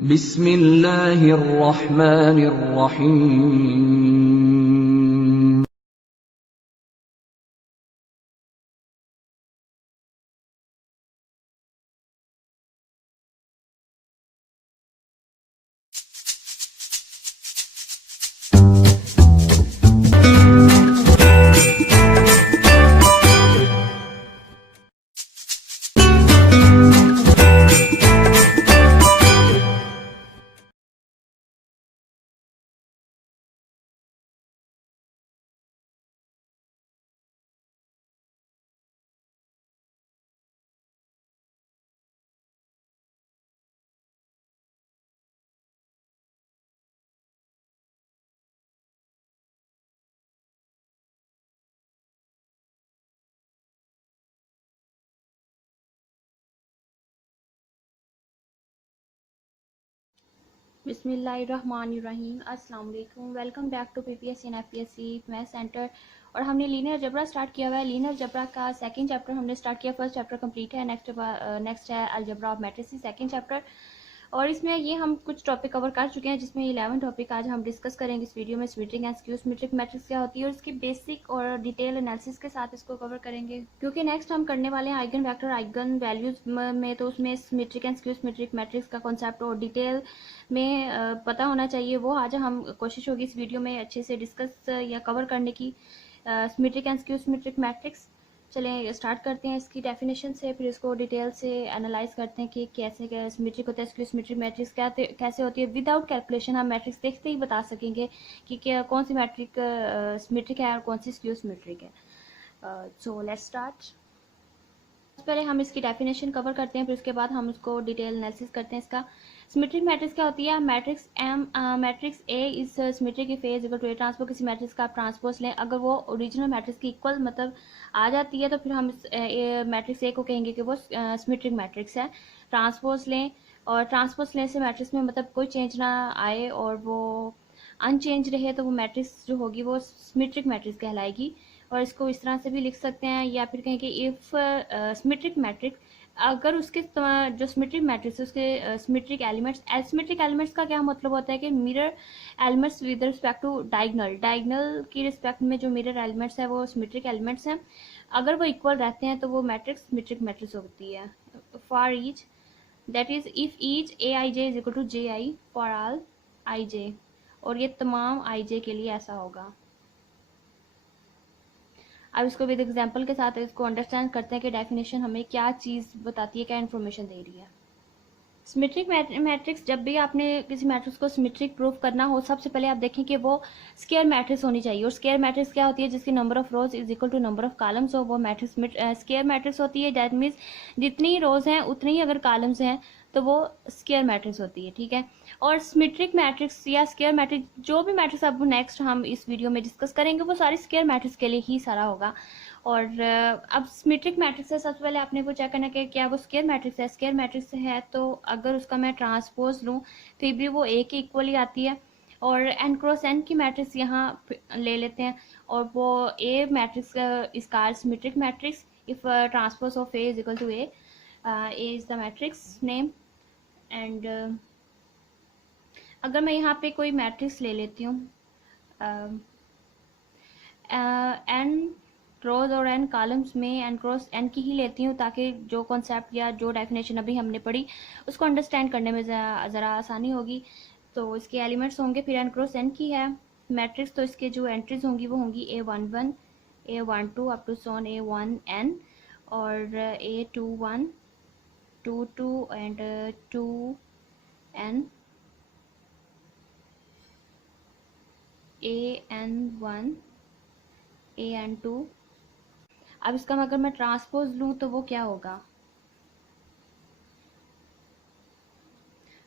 बिस्मिल्लाहिर्रहमानिर्रहीम। बिस्मिल्लाहिर्रहमानिर्रहीम। अस्सलाम वालेकुम। Welcome back to PPSC and FPSC math centre. और हमने लीनियर अलजेब्रा स्टार्ट किया हुआ है। लीनियर अलजेब्रा का सेकंड चैप्टर हमने स्टार्ट किया। फर्स्ट चैप्टर कंप्लीट है। नेक्स्ट है algebra of matrices second chapter. और इसमें ये हम कुछ टॉपिक कवर कर चुके हैं, जिसमें 11 टॉपिक आज हम डिस्कस करेंगे इस वीडियो में। Symmetric and skew symmetric matrix क्या होती है और इसकी बेसिक और डिटेल एनालिसिस के साथ इसको कवर करेंगे, क्योंकि नेक्स्ट हम करने वाले हैं आइगन वेक्टर आइगन वैल्यूज में। तो उसमें symmetric and skew symmetric matrix का कॉन्सेप्ट और डिटेल में पता होना चाहिए। वो आज हम कोशिश होगी इस वीडियो में अच्छे से डिस्कस या कवर करने की। Symmetric and skew symmetric matrix, चलें स्टार्ट करते हैं इसकी डेफिनेशन से, फिर इसको डिटेल से एनालाइज करते हैं कि कैसे सिमेट्रिक होता है, स्क्यू सिमेट्रिक मैट्रिक्स क्या कैसे होती है। विदाउट कैलकुलेशन हम मैट्रिक्स देखते ही बता सकेंगे कि क्या कौन सी मैट्रिक सिमेट्रिक है और कौन सी स्क्यू सिमेट्रिक है। So let's start. पहले हम इसकी डेफिनेशन कवर करते हैं, फिर उसके बाद हम इसको डिटेल एनालिसिस करते हैं इसका। सिमेट्रिक मैट्रिक्स क्या होती है? Matrix A is symmetric if A is equal to A transpose. किसी मैट्रिक्स का आप ट्रांसपोज लें, अगर वो ओरिजिनल मैट्रिक्स की इक्वल मतलब आ जाती है, तो फिर हम इस मैट्रिक्स ए को कहेंगे कि वो सिमेट्रिक मैट्रिक्स है। ट्रांसपोज लें, और ट्रांसपोज लेने से मैट्रिक्स में मतलब कोई चेंज ना आए और वो अनचेंज रहे, तो वो मैट्रिक्स जो होगी वो सिमेट्रिक मैट्रिक्स कहलाएगी। और इसको इस तरह से भी लिख सकते हैं, या फिर कहें कि इफ़ सिमेट्रिक मैट्रिक्स, अगर उसके जो सिमेट्रिक मैट्रिक्स उसके सिमेट्रिक एलिमेंट्स, एसिमेट्रिक एलिमेंट्स का क्या मतलब होता है कि mirror elements with respect to diagonal की रिस्पेक्ट में जो मिरर एलिमेंट्स है वो सिमेट्रिक एलिमेंट्स हैं। अगर वो इक्वल रहते हैं तो वो मैट्रिक्स सिमेट्रिक मैट्रिक्स होती है। For each, that is if each A I J is equal to J I for all I J, और ये तमाम आई जे के लिए ऐसा होगा। अब इसको विद एग्जांपल के साथ इसको अंडरस्टैंड करते हैं कि डेफिनेशन हमें क्या चीज़ बताती है, क्या इन्फॉर्मेशन दे रही है। सिमेट्रिक मैट्रिक्स, जब भी आपने किसी मैट्रिक्स को सिमेट्रिक प्रूफ करना हो, सबसे पहले आप देखें कि वो स्क्वायर मैट्रिक्स होनी चाहिए। और स्क्वायर मैट्रिक्स क्या होती है? जिसकी number of rows is equal to number of columns हो, वो मैट्रिक्स स्क्वायर मैट्रिक्स होती है। दैट मीन्स जितनी रोज हैं उतनी ही अगर कॉलम्स हैं तो वो स्क्वायर मैट्रिक्स होती है, ठीक है। और सिमेट्रिक मैट्रिक्स या स्क्वायर मैट्रिक्स, जो भी मैट्रिक्स अब नेक्स्ट हम इस वीडियो में डिस्कस करेंगे, वो सारी स्क्वायर मैट्रिक्स के लिए ही सारा होगा। और अब सिमेट्रिक मैट्रिक्स है, सबसे पहले आपने वो चेक करना कि क्या वो स्क्वायर मैट्रिक्स है। स्क्वायर मैट्रिक्स है तो अगर उसका मैं ट्रांसपोज लूँ फिर भी वो ए के इक्वल ही आती है। और एन क्रॉस एन की मैट्रिक्स यहाँ ले लेते हैं, और वो A matrix is called symmetric matrix if transpose of A is equal to A is the matrix name. And अगर मैं यहाँ पे कोई मैट्रिक्स ले लेती हूँ, एन रोज और एन कॉलम्स में एन क्रॉस एन की ही लेती हूँ, ताकि जो कॉन्सेप्ट या जो डेफिनेशन अभी हमने पढ़ी उसको अंडरस्टैंड करने में ज़रा आसानी होगी। तो इसके एलिमेंट्स होंगे, फिर एन क्रॉस एन की है मैट्रिक्स, तो इसके जो एंट्रीज होंगी वो होंगी A11 A12 up to Son A1n, और A21 22 and 2n, AN1 AN2। अब इसका अगर मैं ट्रांसपोज लूँ तो वो क्या होगा?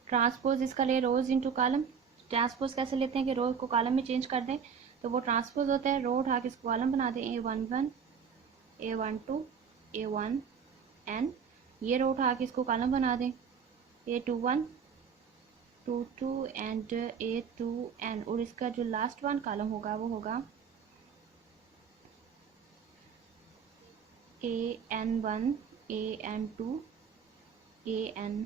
ट्रांसपोज इसका ले रोज इंटू कॉलम। ट्रांसपोज कैसे लेते हैं कि रोज को कॉलम में चेंज कर दें, तो वो ट्रांसपोज होता है। रो उठा के इसको कॉलम बना दें, A11 A12 A1n। ये रो उठा के इसको कॉलम बना दें, A21 22 एंड A2n, और इसका जो लास्ट वन कॉलम होगा वो होगा AN1 AN2 ANn।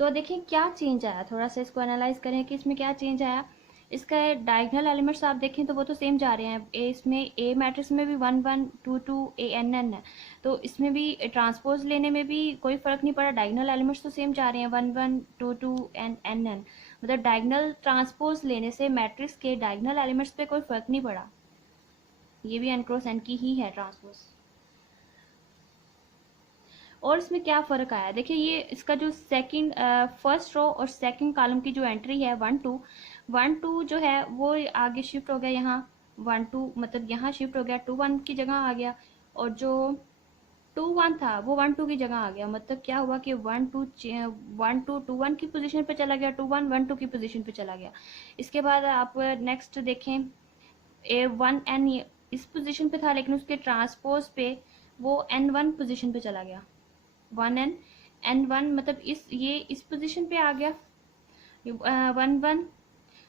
तो देखिए क्या चेंज आया, थोड़ा सा इसको एनालाइज करें कि इसमें क्या चेंज आया। इसका डायगोनल एलिमेंट्स आप देखें तो वो तो सेम जा रहे हैं। इसमें ए मैट्रिक्स में भी 1 1 2 2 ANN है, तो इसमें भी ट्रांसपोज लेने में भी कोई फर्क नहीं पड़ा। डायगोनल एलिमेंट्स तो सेम जा रहे हैं 1 1 2 2 एंड NN, मतलब डायगोनल ट्रांसपोज लेने से मैट्रिक्स के डायगोनल एलिमेंट्स पे कोई फर्क नहीं पड़ा। ये भी n क्रॉस n की ही है ट्रांसपोज। और इसमें क्या फ़र्क आया, देखिए ये इसका जो सेकंड फर्स्ट रो और सेकंड कॉलम की जो एंट्री है 1 2 1 2 जो है वो आगे शिफ्ट हो गया, यहाँ 1 2 मतलब यहाँ शिफ्ट हो गया, 2 1 की जगह आ गया, और जो 2 1 था वो 1 2 की जगह आ गया। मतलब क्या हुआ कि 1 2 2 1 की पोजीशन पे चला गया, 2 1 1 2 की पोजीशन पे चला गया। इसके बाद आप नेक्स्ट देखें, A1N इस पोजीशन पे था, लेकिन उसके ट्रांसपोज पे वो N1 पोजीशन पे चला गया। 1N N1 मतलब ये इस पोजीशन पे आ गया। 1 1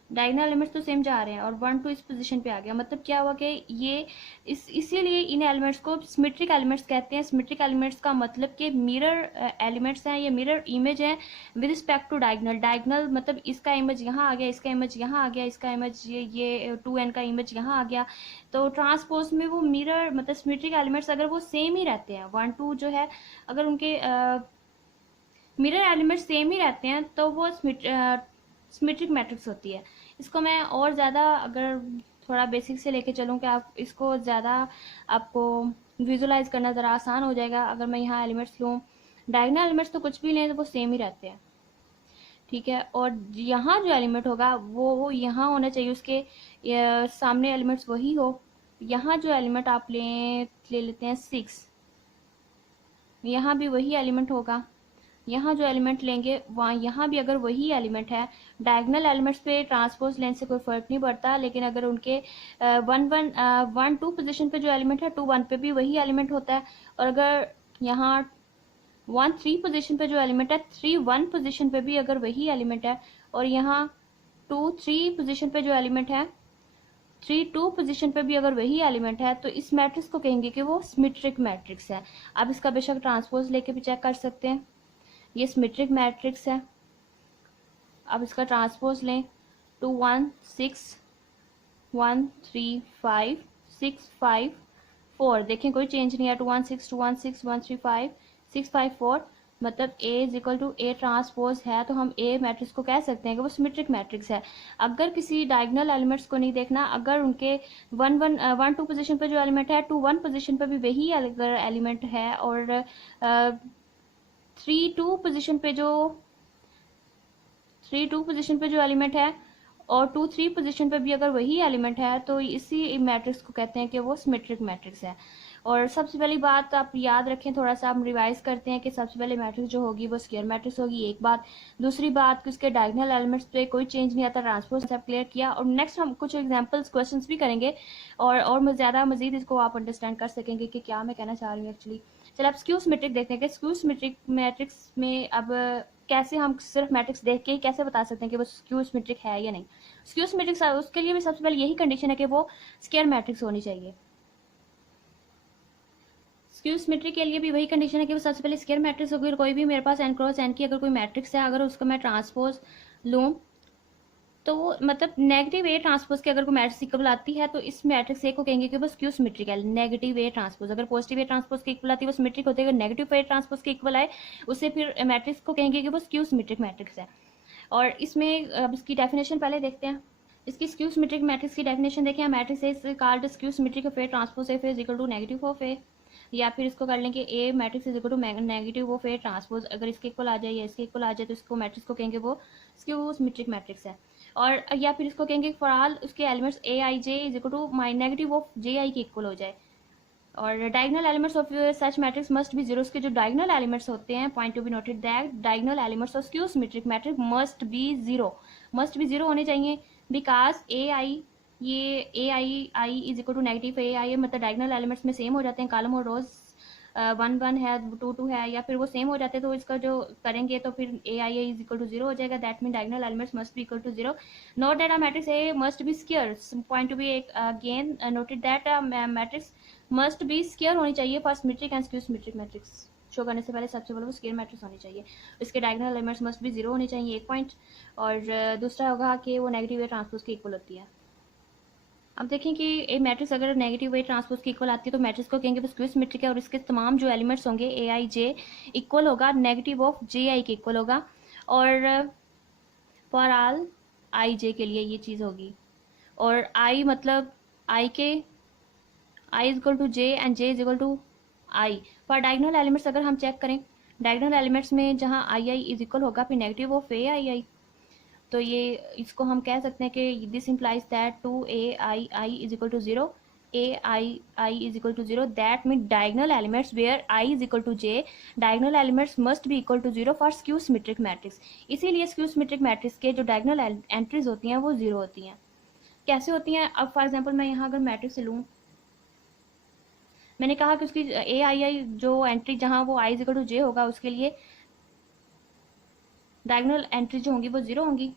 डायगोनल एलिमेंट्स तो सेम जा रहे हैं, और 1 2 इस पोजीशन पे आ गया। मतलब क्या हुआ कि ये इसीलिए इन एलिमेंट्स को सिमेट्रिक एलिमेंट्स कहते हैं। सिमेट्रिक एलिमेंट्स का मतलब कि मिरर एलिमेंट्स हैं, ये मिरर इमेज है with respect to diagonal. Diagonal मतलब इसका इमेज यहाँ आ गया, इसका इमेज यहाँ आ गया, इसका इमेज ये 2n का इमेज यहाँ आ गया। तो ट्रांसपोज में वो मिरर मतलब सिमेट्रिक एलिमेंट्स अगर वो सेम ही रहते हैं, 1 2 जो है अगर उनके मिरर एलिमेंट्स सेम ही रहते हैं तो वो सिमेट्रिक मैट्रिक्स होती है। इसको मैं और ज़्यादा अगर थोड़ा बेसिक से लेके चलूँ कि आप इसको ज़्यादा आपको विजुलाइज करना ज़रा आसान हो जाएगा। अगर मैं यहाँ एलिमेंट्स लूँ, डायगोनल एलिमेंट्स तो कुछ भी लें तो वो सेम ही रहते हैं, ठीक है। और यहाँ जो एलिमेंट होगा वो यहाँ होना चाहिए, उसके सामने एलिमेंट्स वही हो। यहाँ जो एलिमेंट आप ले लेते हैं 6, यहाँ भी वही एलिमेंट होगा। यहाँ जो एलिमेंट लेंगे वहाँ यहाँ भी अगर वही एलिमेंट है। डायगोनल एलिमेंट्स पे ट्रांसपोज लेने से कोई फर्क नहीं पड़ता, लेकिन अगर उनके 1 2 पोजीशन पे जो एलिमेंट है 2 1 पे भी वही एलिमेंट होता है। और अगर यहाँ 1 3 पोजीशन पे जो एलिमेंट है 3 1 पोजीशन पे भी अगर वही एलिमेंट है, और यहाँ 2 3 पोजीशन पे जो एलिमेंट है 3 2 पोजीशन पे भी अगर वही एलिमेंट है, तो इस मैट्रिक्स को कहेंगे कि वो सिमेट्रिक मैट्रिक्स है। आप इसका बेशक ट्रांसपोज लेके भी चेक कर सकते हैं, ये सिमेट्रिक मैट्रिक्स है। अब इसका ट्रांसपोज लें, 2 1 6 1 3 5 6 5 4, देखें कोई चेंज नहीं है। 2 1 6 2 1 6 1 3 5 6 5 4, मतलब A is equal to A transpose है, तो हम A मैट्रिक्स को कह सकते हैं कि वो सिमेट्रिक मैट्रिक्स है। अगर किसी डायगोनल एलिमेंट्स को नहीं देखना, अगर उनके 1 2 पोजीशन पे जो एलिमेंट है 2 1 पोजीशन पे भी वही अगर एलिमेंट है, और 3 2 पोजीशन पे जो एलिमेंट है और 2 3 पोजीशन पे भी अगर वही एलिमेंट है, तो इसी मैट्रिक्स को कहते हैं कि वो सिमेट्रिक मैट्रिक्स है। और सबसे पहली बात आप याद रखें, थोड़ा सा हम रिवाइज करते हैं कि सबसे पहले मैट्रिक्स जो होगी वो स्क्वायर मैट्रिक्स होगी, एक बात। दूसरी बात कि उसके डायगोनल एलिमेंट्स पे कोई चेंज नहीं आता, ट्रांसपोज सब क्लियर किया। और नेक्स्ट हम कुछ एग्जांपल्स क्वेश्चंस भी करेंगे, और ज़्यादा मजीद इसको आप अंडरस्टैंड कर सकेंगे कि क्या मैं कहना चाह रही हूँ एक्चुअली। चलिए आप स्क्यू सिमेट्रिक देखते हैं कि स्क्यू सिमेट्रिक मैट्रिक्स में अब कैसे हम सिर्फ मैट्रिक्स देख के कैसे बता सकते हैं कि वो स्क्यू सिमेट्रिक है या नहीं। स्क्यू सिमेट्रिक उसके लिए भी सबसे पहले यही कंडीशन है कि वो स्क्वायर मैट्रिक्स होनी चाहिए। स्क्यू सिमेट्रिक के लिए भी वही कंडीशन है कि वो सबसे पहले स्क्वायर मैट्रिक्स होगी। कोई भी मेरे पास n क्रॉस n की अगर कोई मैट्रिक्स है, अगर उसको मैं ट्रांसपोज लूँ तो मतलब नेगेटिव ए ट्रांसपोज की अगर कोई मैट्रिक्स इक्वल आती है, तो इस मैट्रिक्स ए को कहेंगे कि वो स्क्यू सिमेट्रिक है। नेगेटिव ए ट्रांसपोज, अगर पॉजिटिव ए ट्रांसपोज की इक्वल आती है वो सिमेट्रिक होती है। अगर नेगेटिव ए ट्रांसपोज की इक्वल आए उससे फिर मैट्रिक्स को कहेंगे कि वो स्क्यू सिमेट्रिक मैट्रिक्स है। और इसमें अब इसकी डेफिनेशन पहले देखते हैं। इसकी स्क्यू सिमेट्रिक मैट्रिक्स की डेफिनेशन देखें, matrix is called skew symmetric of A transpose if is equal to negative of A, या फिर इसको कर लें कि A matrix is equal to negative of A transpose. अगर इसके इक्वल आ जाए या इसके इक्वल आ जाए तो इसको मैट्रिक्स को कहेंगे वो स्क्यू सिमेट्रिक मैट्रिक्स है। और या फिर इसको कहेंगे फॉर ऑल उसके elements A I J is equal to my negative of J I के इक्वल हो जाए। और diagonal elements of such matrix must be zero, उसके जो डायगोनल एलिमेंट्स होते हैं, point to be noted that diagonal elements of skew symmetric matrix must be zero होने चाहिए, बिकॉज ए आई ये I is equal to negative A I, मतलब diagonal elements में same हो जाते हैं, कॉलम और रोज 1 1 है 2 2 है, या फिर वो सेम हो जाते हैं, तो इसका जो करेंगे तो फिर A I is equal to 0 हो जाएगा। That mean diagonal elements must be equal to 0। Note that a matrix A must be square, point to be again noted that matrix must be square होनी चाहिए for symmetric and skew symmetric matrix. Show करने से पहले सबसे पहले वो square matrix होनी चाहिए। इसके डायगोनल एलिमेंट्स मस्ट भी 0 होने चाहिए, 1 पॉइंट। और दूसरा होगा कि वो नेगेटिव ए ट्रांसपोज के इक्वल होती है। अब देखें कि ए मैट्रिक्स अगर नेगेटिव ए ट्रांसपोज की इक्वल आती है तो मैट्रिक्स को कहेंगे वो स्क्वायर सिमेट्रिक है, और इसके तमाम जो एलिमेंट्स होंगे ए आई जे इक्वल होगा नेगेटिव ऑफ जे आई के इक्वल होगा। और फॉर ऑल आई जे के लिए ये चीज़ होगी। और आई मतलब आई के I is equal to J and J is equal to I. For diagonal elements अगर हम चेक करें, डायगोनल एलिमेंट्स में जहाँ आई आई इज इक्वल होगा फिर नेगेटिव ऑफ ए आई आई, तो ये इसको हम कह सकते हैं कि this implies that two A I I is equal to 0, A I I is equal to 0, that mean diagonal elements where I is equal to J, diagonal elements must be equal to 0 for skew symmetric matrix. इसीलिए skew symmetric matrix के जो diagonal entries होती हैं वो 0 होती हैं। कैसे होती हैं? अब फॉर एग्जाम्पल मैं यहाँ अगर मैट्रिक्स लूँ, मैंने कहा कि उसकी ए आई आई जो एंट्री जहाँ वो आई इज इक्वल टू जे होगा उसके लिए डायगोनल एंट्री जो होंगी वो 0 होंगी,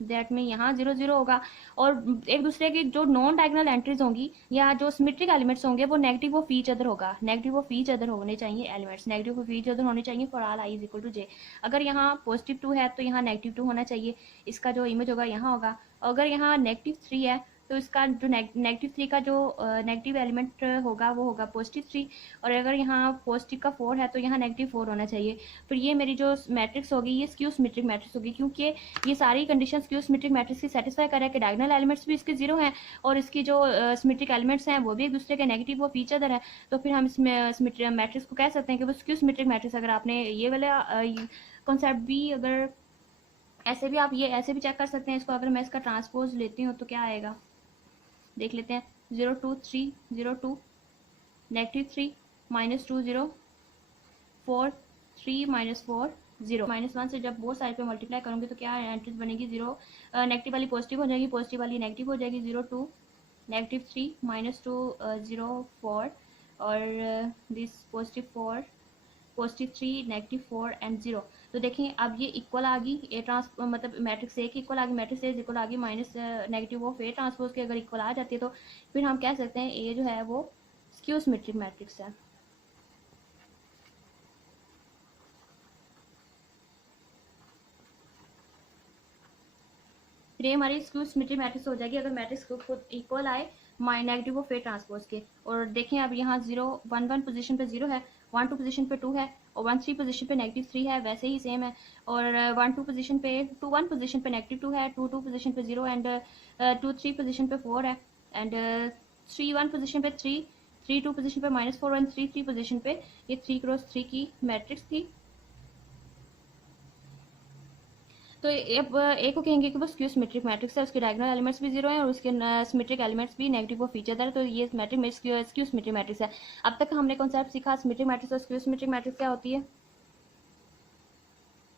दैट में यहाँ 0 0 होगा। और एक दूसरे की जो नॉन डायगोनल एंट्रीज होंगी या जो सिमेट्रिक एलिमेंट्स होंगे वो नेगेटिव ऑफ ईच अदर होगा, नेगेटिव ऑफ ईच अदर होने चाहिए elements, negative of each other होने चाहिए for all I is equal to J. अगर यहाँ पॉजिटिव 2 है तो यहाँ नेगेटिव 2 होना चाहिए, इसका जो इमेज होगा यहाँ होगा। अगर यहाँ नेगेटिव 3 है तो इसका जो नेगेटिव 3 का जो नेगेटिव एलिमेंट होगा वो होगा पॉजिटिव 3। और अगर यहाँ पॉजिटिव का 4 है तो यहाँ नेगेटिव 4 होना चाहिए। फिर ये मेरी जो मैट्रिक्स होगी ये स्क्यू सिमेट्रिक मैट्रिक्स होगी, क्योंकि ये सारी कंडीशन स्क्यू सिमेट्रिक मैट्रिक्स की सेटिस्फाई कर रहा है कि डायगोनल एलिमेंट्स भी इसके 0 हैं और इसकी जो सिमेट्रिक एलिमेंट्स हैं वो भी एक दूसरे के नेगेटिव ऑफ ईच अदर है। तो फिर हम इसमें सिमेट्रिक मैट्रिक्स को कह सकते हैं कि वो स्क्यू सिमेट्रिक मैट्रिक्स। अगर आपने ये वाला कॉन्सेप्ट भी अगर ऐसे भी आप ये ऐसे भी चेक कर सकते हैं इसको, अगर मैं इसका ट्रांसपोज लेती हूँ तो क्या आएगा देख लेते हैं। 0 2 3 0 2 नेगेटिव 3 -2 0 4 3 -4 0 -1 से जब बोथ साइड पे मल्टीप्लाई करूँगी तो क्या एंट्रीज बनेगी 0, नेगेटिव वाली पॉजिटिव हो जाएगी, पॉजिटिव वाली नेगेटिव हो जाएगी। 0 2 नेगेटिव 3 -2 0 4 और this positive 4 positive 3 negative 4 and 0। तो देखें अब ये इक्वल आ गई ए ट्रांस मतलब मैट्रिक्स ए की इक्वल आ गई, मैट्रिक्स ए इक्वल आ गई minus negative of A transpose के अगर इक्वल आ जाती है तो फिर हम कह सकते हैं ए जो है वो स्क्यू सिमेट्रिक मैट्रिक्स है। फिर ये हमारी स्क्यू सिमेट्रिक मैट्रिक्स हो जाएगी अगर मैट्रिक्स खुद इक्वल आए नेगेटिव ऑफ ए ट्रांसपोज के। और देखें अब यहाँ 0 1 1 पोजीशन पे 0 है, 1 2 पोजीशन पे 2 है और 1 3 पोजीशन पे नेगेटिव 3 है, वैसे ही सेम है। और 1 2 पोजीशन पे 2 1 पोजीशन पे नेगेटिव 2 है, 2 2 पोजीशन पे 0 एंड 2 3 पोजीशन पे 4 है एंड 3 1 पोजीशन पे 3 3 2 पोजीशन पे -4 एंड 3 3 पोजीशन पे ये 3 क्रॉस 3 की मैट्रिक्स थी। तो अब ए को कहेंगे कि वो स्क्यू सिमेट्रिक मैट्रिक्स है, उसके डायगोनल एलिमेंट्स भी 0 हैं और उसके सिमेट्रिक एलिमेंट्स भी नेगेटिव ऑफ ईच अदर है, तो ये मैट्रिक स्क्यू सिमेट्रिक मैट्रिक्स है। अब तक हमने कॉन्सेप्ट सीखा सिमेट्रिक मैट्रिक्स और स्क्यू सिमेट्रिक मैट्रिक्स क्या होती है।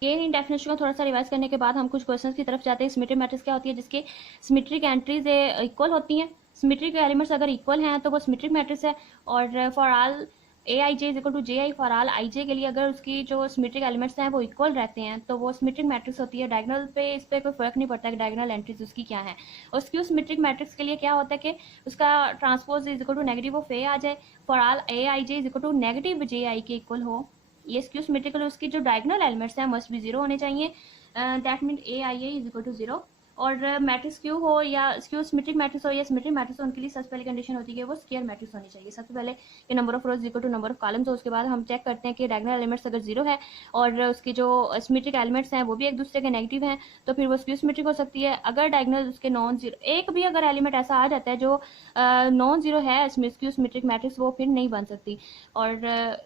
ये इन डेफिनेशन को थोड़ा सा रिवाइज करने के बाद हम कुछ क्वेश्चंस की तरफ जाते हैं। सिमेट्रिक मैट्रिक्स क्या होती है? जिसके सिमेट्रिक एंट्रीज इक्वल होती हैं, सिमेट्रिक एलिमेंट्स अगर इक्वल हैं तो वो सिमेट्रिक मैट्रिक्स है। और for all A I J is equal to J I, for all I J के लिए अगर उसकी जो सिमेट्रिक एलिमेंट्स हैं वो इक्वल रहते हैं तो वो सिमेट्रिक मैट्रिक्स होती है। डायगोनल पे इस पर कोई फर्क नहीं पड़ता कि डायगोनल एंट्रीज उसकी क्या है। और स्क्यू सिमेट्रिक मैट्रिक्स के लिए क्या होता है कि उसका transpose is equal to negative of A आ जाए, for all A I J is equal to negative J I के इक्वल हो। ये स्क्यू सिमेट्रिकल उसकी जो डायगोनल एलिमेंट्स हैं मस्ट भी 0 होने चाहिए, that mean A I A is equal to 0। और मैट्रिक्स क्यू हो या स्क्यू सिमेट्रिक मैट्रिक्स हो या सिमेट्रिक मैट्रिक्स हो, उनके लिए सबसे पहली कंडीशन होती है कि वो स्क्वायर मैट्रिक्स होनी चाहिए। सबसे पहले कि number of rows equal to number of columns हो, उसके बाद हम चेक करते हैं कि डायगोनल एलिमेंट्स अगर 0 है और उसके जो सिमेट्रिक एलिमेंट्स हैं वो भी एक दूसरे के नेगेटिव हैं तो फिर वो स्क्यू सिमेट्रिक हो सकती है। अगर डायगोनल उसके नॉन 0 एक भी अगर एलिमेंट ऐसा आ जाता है जो नॉन 0 है इसमें स्क्यू सिमेट्रिक मैट्रिक्स, वो फिर नहीं बन सकती। और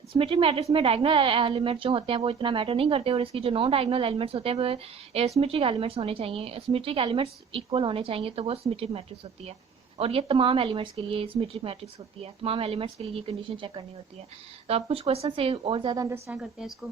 सिमेट्रिक मैट्रिक्स में डायगोनल एलिमेंट जो होते हैं वो इतना मैटर नहीं करते और इसकी जो नॉन डायगोनल एलिमेंट्स होते हैं वो सिमेट्रिक एलिमेंट्स होने चाहिए, सिमेट्रिक एलिमेंट्स इक्वल होने चाहिए तो वो सिमेट्रिक मैट्रिक्स होती है। और ये तमाम एलिमेंट्स के लिए सिमेट्रिक मैट्रिक्स होती है, तमाम एलिमेंट्स के लिए ये कंडीशन चेक करनी होती है। तो आप कुछ क्वेश्चन से और ज़्यादा अंडरस्टैंड करते हैं इसको।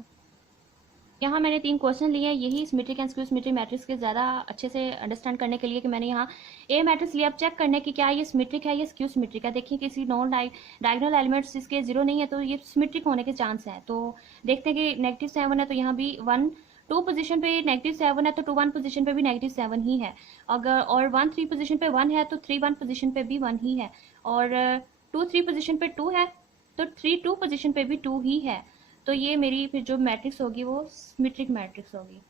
यहाँ मैंने 3 क्वेश्चन लिए हैं यही symmetric and skew symmetric matrix के ज़्यादा अच्छे से अंडरस्टैंड करने के लिए कि मैंने यहाँ ए मैट्रिक्स लिया। अब चेक करने की क्या ये सिमेट्रिक है या स्क्यू सिमेट्रिक है। देखिए किसी नॉन डायगोनल एलिमेंट्स इसके 0 नहीं है तो ये सिमेट्रिक होने के चांस हैं। तो देखते हैं कि नेगेटिव 7 है तो यहाँ भी 1 2 पोजीशन पे नेगेटिव 7 है तो 2 1 पोजीशन पे भी नेगेटिव 7 ही है। अगर और 1 3 पोजीशन पे 1 है तो 3 1 पोजीशन पे भी 1 ही है। और 2 3 पोजीशन पे 2 है तो 3 2 पोजीशन पे भी 2 ही है। तो ये मेरी फिर जो मैट्रिक्स होगी वो सिमेट्रिक मैट्रिक्स होगी।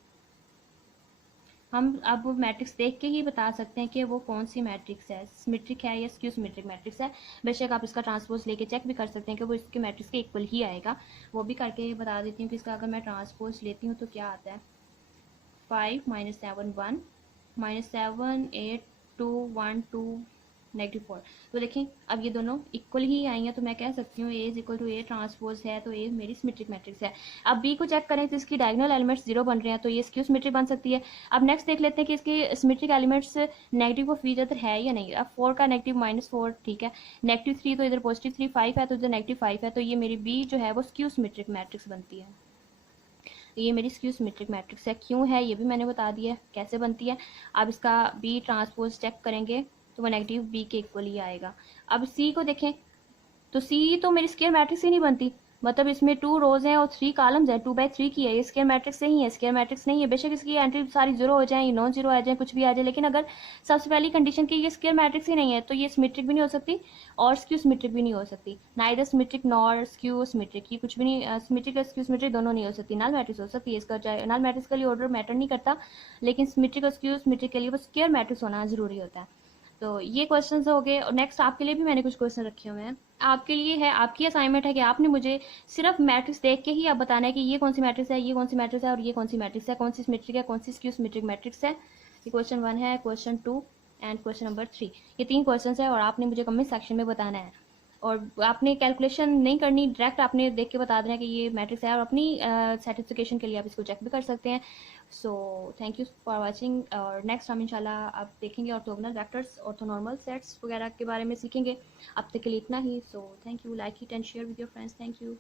हम अब मैट्रिक्स देख के ही बता सकते हैं कि वो कौन सी मैट्रिक्स है, सिमेट्रिक है या स्क्यू सिमेट्रिक मैट्रिक्स है। बेशक आप इसका ट्रांसपोज लेके चेक भी कर सकते हैं कि वो इसके मैट्रिक्स के इक्वल ही आएगा। वो भी करके बता देती हूँ कि इसका अगर मैं ट्रांसपोज लेती हूँ तो क्या आता है, 5 -7 1 -7 8 2 1 2 -4। तो देखें अब ये दोनों इक्वल ही आई हैं, तो मैं कह सकती हूँ A is equal to A transpose है, तो A मेरी सिमेट्रिक मैट्रिक्स है। अब B को चेक करें तो इसकी डायगोनल एलिमेंट्स 0 बन रहे हैं, तो ये स्क्यू सिमेट्रिक बन सकती है। अब नेक्स्ट देख लेते हैं कि इसके symmetric elements negative of each other है या नहीं। अब 4 का नेगेटिव -4 ठीक है, -3 तो इधर +3, 5 है तो इधर -5 है, तो ये मेरी B जो है वो स्क्यू सिमेट्रिक मैट्रिक्स बनती है। ये मेरी स्क्यू सिमेट्रिक मैट्रिक्स है। क्यों है ये भी मैंने बता दिया है कैसे बनती है। अब इसका बी ट्रांसपोज चेक करेंगे तो वो नेगेटिव बी के इक्वल ही आएगा। अब सी को देखें तो सी तो मेरी स्क्वायर मैट्रिक्स ही नहीं बनती, मतलब इसमें 2 रोज हैं और 3 कॉलम्स हैं, 2/3 की है, ये स्क्वायर मैट्रिक्स नहीं है, स्क्वायर मैट्रिक्स नहीं है। बेशक इसकी एंट्री सारी 0 हो जाए, नॉन 0 आ जाए, कुछ भी आ जाए, लेकिन अगर सबसे पहली कंडीशन की ये स्क्वायर मैट्रिक्स ही नहीं है तो ये सिमेट्रिक भी नहीं हो सकती और स्क्यू सिमेट्रिक भी नहीं हो सकती। Neither symmetric nor skew symmetric, ये कुछ भी नहीं, सिमेट्रिक और स्क्यू सिमेट्रिक दोनों नहीं हो सकती। नल मैट्रिक्स हो सकती है, इसका चाहे नल मैट्रिक्स के लिए ऑर्डर मैटर नहीं करता, लेकिन सिमेट्रिक और स्क्यू सिमेट्रिक के लिए वो स्क्वायर मैट्रिक्स होना जरूरी होता है। तो ये क्वेश्चंस हो गए। और नेक्स्ट आपके लिए भी मैंने कुछ क्वेश्चन रखे हुए हैं, आपके लिए है, आपकी असाइनमेंट है कि आपने मुझे सिर्फ मैट्रिक्स देख के ही अब बताना है कि ये कौन सी मैट्रिक्स है, ये कौन सी मैट्रिक्स है और ये कौन सी मैट्रिक्स है, कौन सी सिमेट्रिक है, कौन सी स्क्यू सिमेट्रिक मैट्रिक्स है। ये क्वेश्चन 1 है, क्वेश्चन 2 एंड क्वेश्चन नंबर 3। ये 3 क्वेश्चन है और आपने मुझे कमेंट सेक्शन में बताना है और आपने कैलकुलेशन नहीं करनी, डायरेक्ट आपने देख के बता देना कि ये मैट्रिक्स है और अपनी सेटिस्फिकेशन के लिए आप इसको चेक भी कर सकते हैं। सो थैंक यू फॉर वाचिंग। और नेक्स्ट हम इंशाल्लाह आप देखेंगे ऑर्थोगोनल वेक्टर्स, ऑर्थोनॉर्मल सेट्स वगैरह के बारे में सीखेंगे। अब तक के लिए इतना ही। So thank you, like it and share with your friends. Thank you.